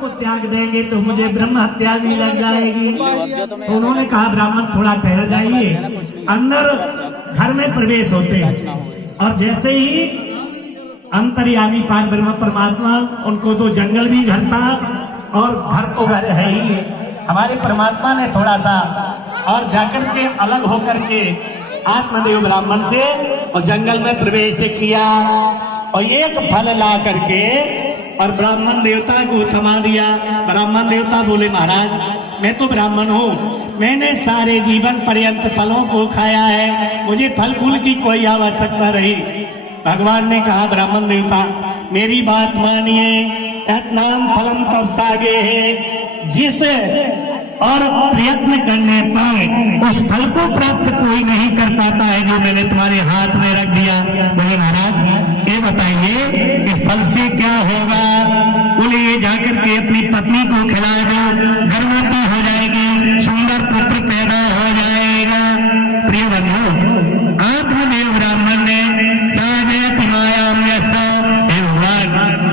को त्याग देंगे तो मुझे ब्रह्म हत्या भी लग जाएगी। तो उन्होंने कहा ब्राह्मण थोड़ा ठहर जाइए। अंदर घर में प्रवेश होते हैं और जैसे ही अंतर्यामी पार ब्रह्म परमात्मा, उनको तो जंगल भी घर था और घर तो घर है ही। हमारे परमात्मा ने थोड़ा सा और जाकर के अलग होकर के आत्मदेव ब्राह्मण से और जंगल में प्रवेश किया और एक फल ला करके और ब्राह्मण देवता को थमा दिया। ब्राह्मण देवता बोले महाराज मैं तो ब्राह्मण हूँ, मैंने सारे जीवन पर्यंत फलों को खाया है, मुझे फल फूल की कोई आवश्यकता रही। भगवान ने कहा ब्राह्मण देवता मेरी बात मानिए, नाम फलम तब सागे है, जिस और प्रयत्न करने पर उस फल को प्राप्त कोई नहीं कर पाता है जो मैंने तुम्हारे हाथ में रख दिया। बोले महाराज ये बताइए इस फल से क्या होगा? बोले ये जाकर के अपनी पत्नी को खिला दो, गर्भवती हो जाएगी, सुंदर पुत्र पैदा हो जाएगा। प्रिय बंधु आत्मदेव ब्राह्मण ने साजयति मायाम यस्सा, हे भगवान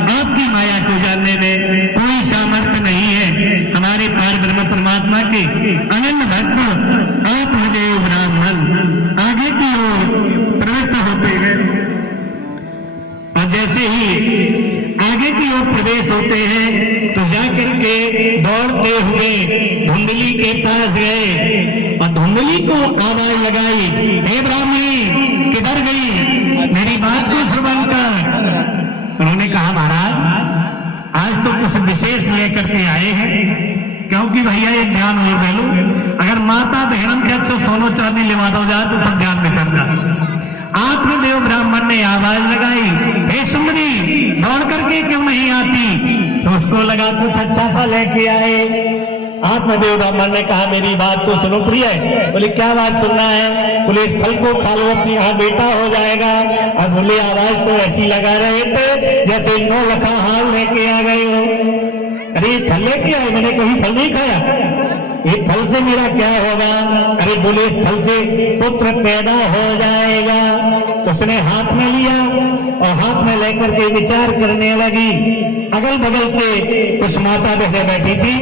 आपकी माया को जानने में कोई सामर्थ्य नहीं है। हमारे पार ब्रह्म परमात्मा के अनन्य भक्त आत्मदेव ब्राह्मण आगे की ओर प्रवेश होते हैं और जैसे ही आगे की ओर प्रवेश होते हैं तो जाकर के दौड़ते हुए धुंधली के पास गए और धुंधली को आवाज लगाई, हे ब्राह्मणी किधर गई, मेरी बात को श्रवण कर। उन्होंने कहा महाराज आज तो कुछ विशेष लेकर के आए हैं, क्योंकि भैया एक ध्यान और दे लो, अगर माता बहन के अच्छे सोनो चांदी लेवा दो जाए तो सब ध्यान में चल जाए। आत्मदेव ब्राह्मण ने आवाज लगाई, हे सुंदरी दौड़ करके क्यों नहीं आती? तो उसको लगा कुछ अच्छा सा लेके आए। आत्मदेव ब्राह्मण ने कहा मेरी बात तो सुनो प्रिय। बोले क्या बात सुनना है? बोले इस फल को खा लो, अपनी यहाँ बेटा हो जाएगा। और बोले आवाज तो ऐसी लगा रहे थे जैसे 9 लखा हाल लेके आ गए हो। अरे फल लेके आए, मैंने कभी फल नहीं खाया, ये फल से मेरा क्या होगा? अरे बोले इस फल से पुत्र पैदा हो जाएगा। तो उसने हाथ में लिया और हाथ में लेकर के विचार करने लगी। अगल बगल से कुछ माता बहनें बैठी थी,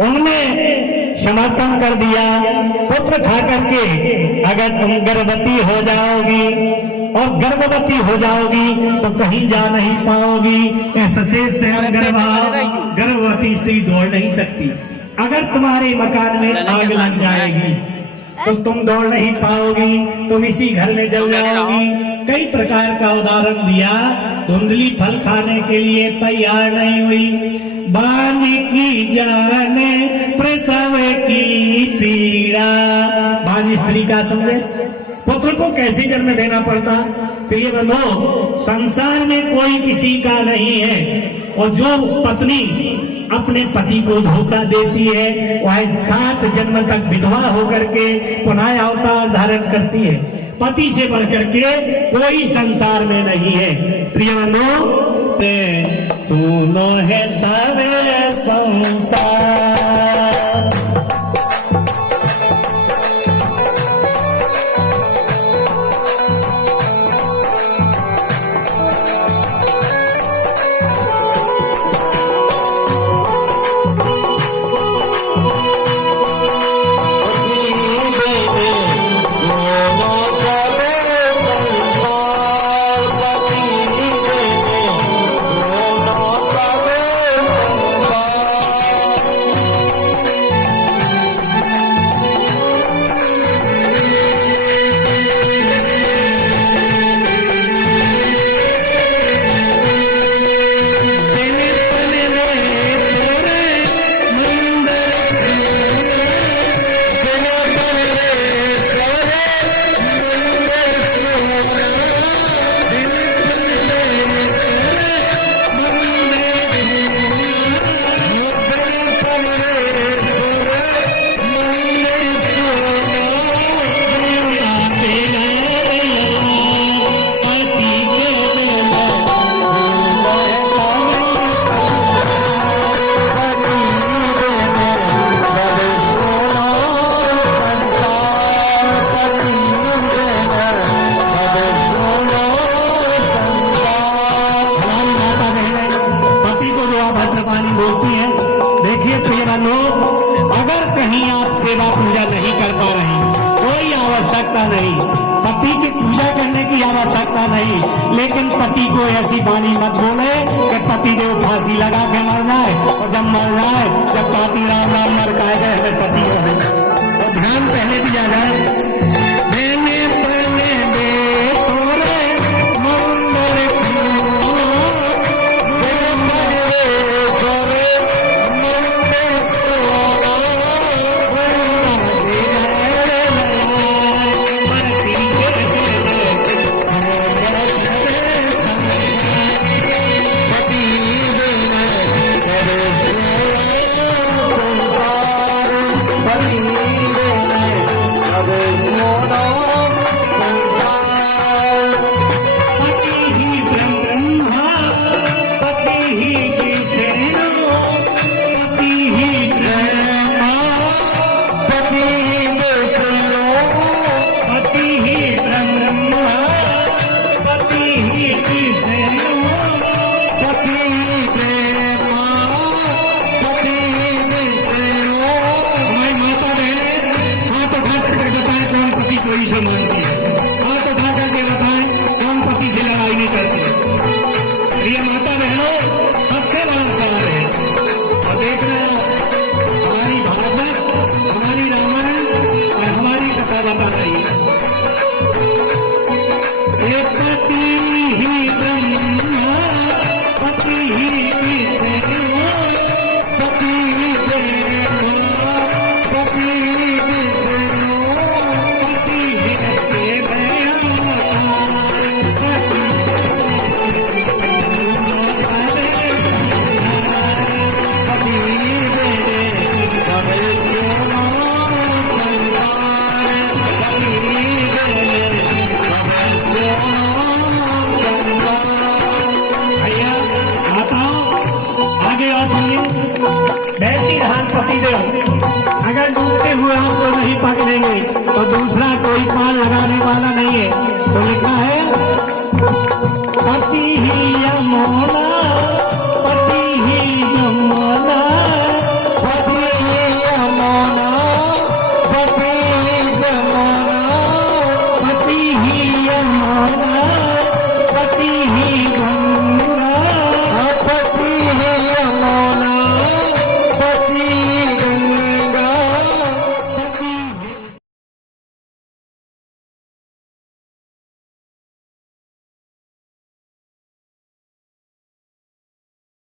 उनने समर्थन कर दिया, पुत्र खा करके अगर तुम गर्भवती हो जाओगी और गर्भवती हो जाओगी तो कहीं जा नहीं पाओगी। गर्भवती स्त्री दौड़ नहीं सकती, अगर तुम्हारे मकान में आग लग जाएगी तो तुम दौड़ नहीं पाओगी, तुम इसी घर में जल जाओगी। कई प्रकार का उदाहरण दिया। धुंधली फल खाने के लिए तैयार नहीं हुई। बाली की जाने प्रसव की पीड़ा, बाली स्त्री का समझे पुत्र को कैसे जन्म देना पड़ता। प्रिय बंधो संसार में कोई किसी का नहीं है, और जो पत्नी अपने पति को धोखा देती है वह 7 जन्म तक विधवा होकर के पुनः अवतार धारण करती है। पति से बढ़कर के कोई संसार में नहीं है। प्रिय बंधु सुनो है सारे संसार, आवश्यकता नहीं, पति की पूजा करने की आवश्यकता नहीं, लेकिन पति को ऐसी वाणी मत बोले कि पति देव फांसी लगा के मर जाए, और जब मर जाए, जब पापी राम राम मर गए हमें सती हो गई, तो ध्यान पहले दिया जाए। अगर डूबते हुए हमको नहीं पकड़ेंगे तो दूसरा कोई